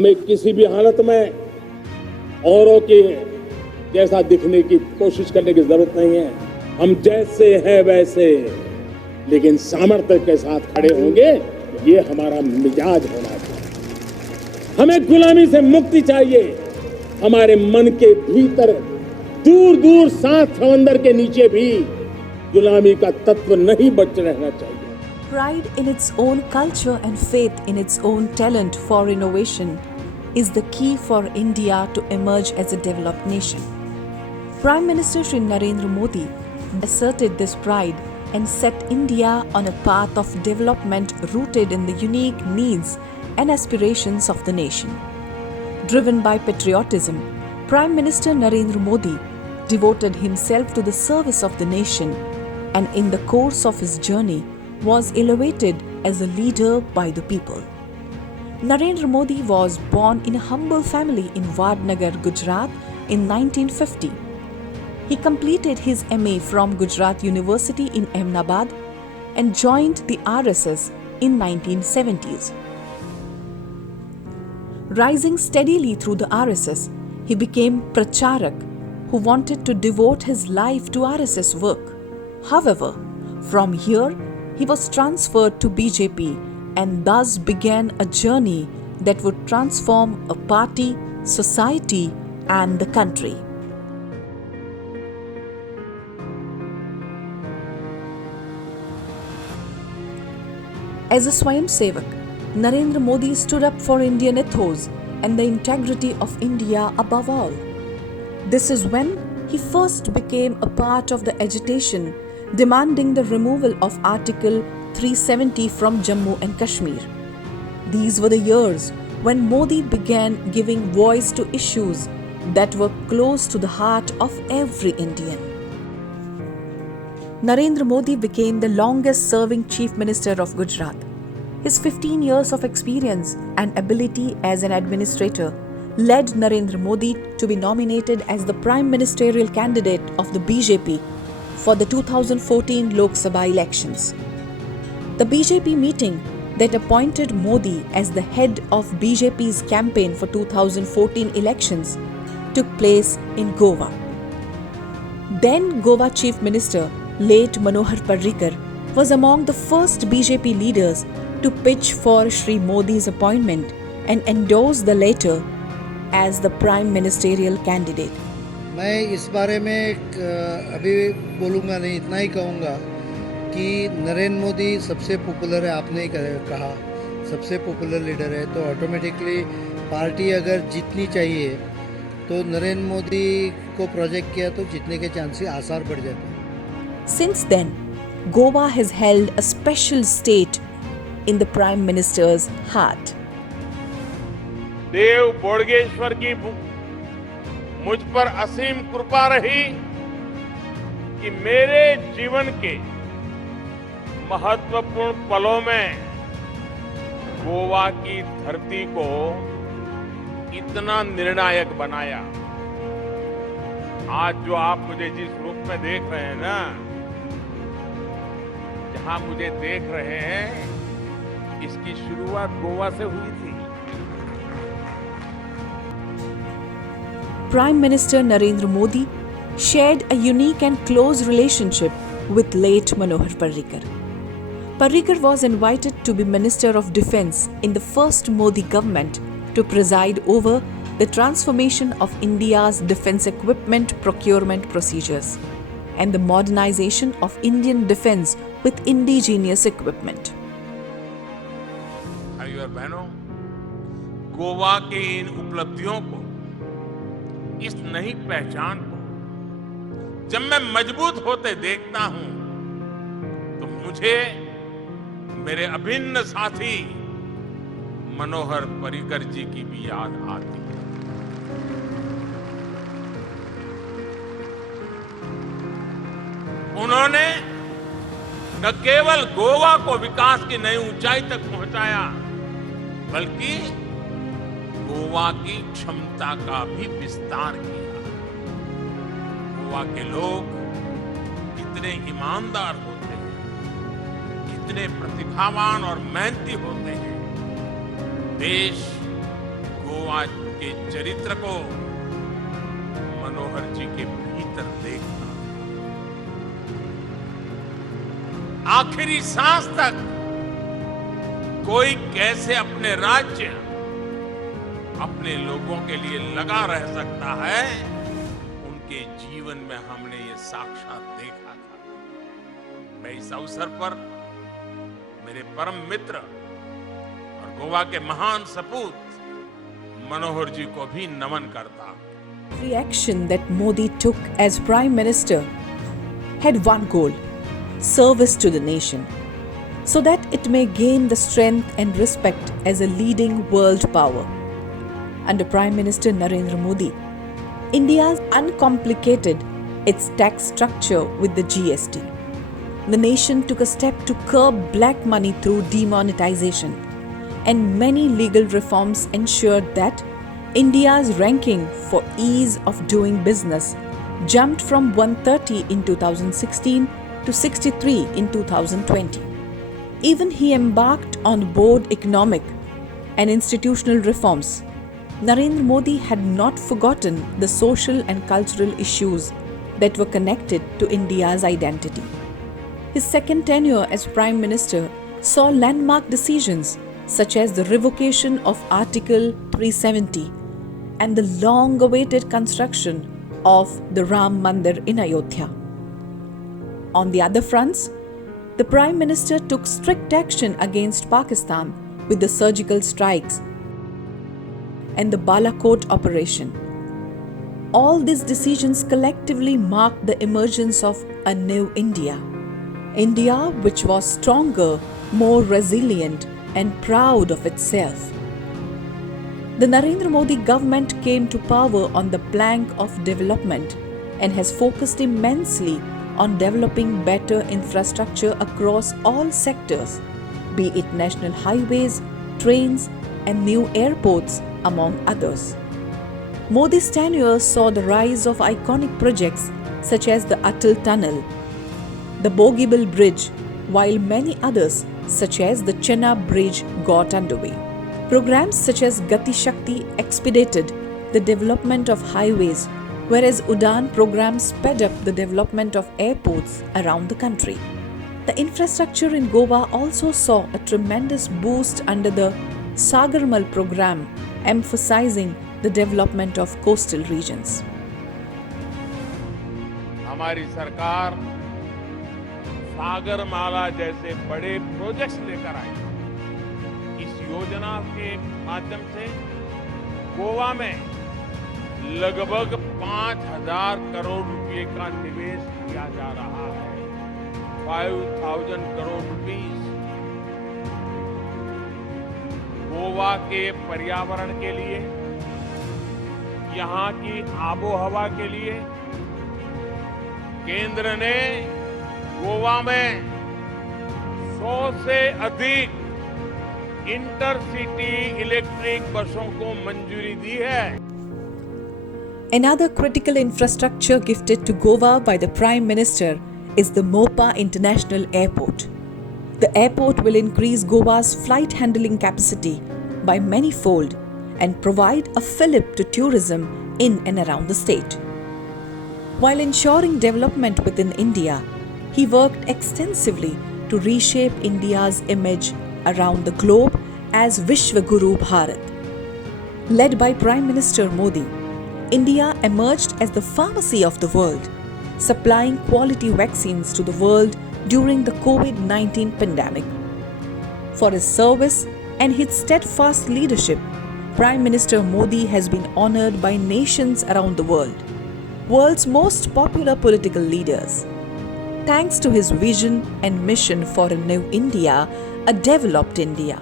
हमें किसी भी हालत में औरों के जैसा दिखने की कोशिश करने की जरूरत नहीं है। हम जैसे हैं वैसे, लेकिन सामर्थ्य के साथ खड़े होंगे, ये हमारा मिजाज होना चाहिए। हमें गुलामी से मुक्ति चाहिए। हमारे मन के भीतर दूर दूर 7 समंदर के नीचे भी गुलामी का तत्व नहीं बच रहना चाहिए। Pride in its own culture and faith in its own talent for innovation is the key for India to emerge as a developed nation. Prime Minister Shri Narendra Modi asserted this pride and set India on a path of development rooted in the unique needs and aspirations of the nation. Driven by patriotism, Prime Minister Narendra Modi devoted himself to the service of the nation and in the course of his journey was elevated as a leader by the people. Narendra Modi was born in a humble family in Vadnagar, Gujarat in 1950. He completed his MA from Gujarat University in Ahmedabad and joined the RSS in 1970s. Rising steadily through the RSS, he became Pracharak, who wanted to devote his life to RSS work. However, from here, he was transferred to BJP and thus began a journey that would transform a party, society, and the country. As a Swayamsevak, Narendra Modi stood up for Indian ethos and the integrity of India above all. This is when he first became a part of the agitation demanding the removal of Article 370 from Jammu and Kashmir. These were the years when Modi began giving voice to issues that were close to the heart of every Indian. Narendra Modi became the longest-serving Chief Minister of Gujarat. His 15 years of experience and ability as an administrator led Narendra Modi to be nominated as the Prime Ministerial candidate of the BJP for the 2014 Lok Sabha elections. The BJP meeting that appointed Modi as the head of BJP's campaign for 2014 elections took place in Goa. Then Goa Chief Minister, late Manohar Parrikar, was among the first BJP leaders to pitch for Shri Modi's appointment and endorse the latter as the Prime Ministerial candidate. मैं इस बारे में अभी बोलूँगा नहीं, इतना ही कहूँगा कि नरेंद्र मोदी सबसे पॉपुलर है। आपने ही कहा सबसे पॉपुलर लीडर है, तो ऑटोमेटिकली पार्टी अगर जीतनी चाहिए तो नरेंद्र मोदी को प्रोजेक्ट किया तो जीतने के चांसेस आसार बढ़ जाते हैं। Since then, Goa has held a special state in the Prime Minister's heart. देव बोडगेश्वर की मुझ पर असीम कृपा रही कि मेरे जीवन के महत्वपूर्ण पलों में गोवा की धरती को इतना निर्णायक बनाया। आज जो आप मुझे जिस रूप में देख रहे हैं ना, जहां मुझे देख रहे हैं, इसकी शुरुआत गोवा से हुई थी। Prime Minister Narendra Modi shared a unique and close relationship with late Manohar Parrikar. Parrikar was invited to be Minister of Defence in the first Modi government to preside over the transformation of India's defence equipment procurement procedures and the modernization of Indian defence with indigenous equipment. भाइयों और बहनों, गोवा की इन उपलब्धियों को, इस नई पहचान को जब मैं मजबूत होते देखता हूं तो मुझे मेरे अभिन्न साथी मनोहर पर्रिकर जी की भी याद आती है। उन्होंने न केवल गोवा को विकास की नई ऊंचाई तक पहुंचाया, बल्कि गोवा की क्षमता का भी विस्तार किया। गोवा के लोग इतने ईमानदार होते हैं, इतने प्रतिभावान और मेहनती होते हैं। देश गोवा के चरित्र को मनोहर जी के भीतर देखना, आखिरी सांस तक कोई कैसे अपने राज्य, अपने लोगों के लिए लगा रह सकता है, उनके जीवन में हमने ये साक्षात देखा था। मैं इस अवसर पर मेरे परम मित्र और गोवा के महान सपूत मनोहर जी को भी नमन करता हूं। The action that Modi took as Prime Minister had one goal: service to the nation, so that it may gain the strength and respect as a leading world power. Under Prime Minister Narendra Modi, India uncomplicated its tax structure with the GST. The nation took a step to curb black money through demonetization, and many legal reforms ensured that India's ranking for ease of doing business jumped from 130 in 2016 to 63 in 2020. Even he embarked on board economic and institutional reforms. Narendra Modi had not forgotten the social and cultural issues that were connected to India's identity. His second tenure as Prime Minister saw landmark decisions such as the revocation of Article 370 and the long-awaited construction of the Ram Mandir in Ayodhya. On the other fronts, the Prime Minister took strict action against Pakistan with the surgical strikes and the Balakot operation. All these decisions collectively marked the emergence of a new India. India which was stronger, more resilient, and proud of itself. The Narendra Modi government came to power on the plank of development and has focused immensely on developing better infrastructure across all sectors, be it national highways, trains, and new airports, among others. Modi's tenure saw the rise of iconic projects such as the Atal Tunnel, the Bogibel Bridge, while many others such as the Chenab Bridge got underway. Programs such as Gati Shakti expedited the development of highways, whereas Udan program sped up the development of airports around the country. The infrastructure in Goa also saw a tremendous boost under the Sagarmal program, emphasizing the development of coastal regions. हमारी सरकार सागरमाला जैसे बड़े projects लेकर आई। इस योजना के माध्यम से गोवा में लगभग 5,000 करोड़ रुपए का निवेश किया जा रहा है। 5,000 करोड़ रुपीस गोवा के पर्यावरण के लिए, यहाँ की आबोहवा के लिए केंद्र ने गोवा में 100 से अधिक इंटरसिटी इलेक्ट्रिक बसों को मंजूरी दी है। Another critical infrastructure gifted to Gowa by the Prime Minister is the Mopa International Airport. The airport will increase Goa's flight handling capacity by many-fold and provide a fillip to tourism in and around the state. While ensuring development within India, he worked extensively to reshape India's image around the globe as Vishwaguru Bharat. Led by Prime Minister Modi, India emerged as the pharmacy of the world, supplying quality vaccines to the world during the COVID-19 pandemic. For his service and his steadfast leadership, Prime Minister Modi has been honored by nations around the world's most popular political leaders. Thanks to his vision and mission for a new India, a developed India.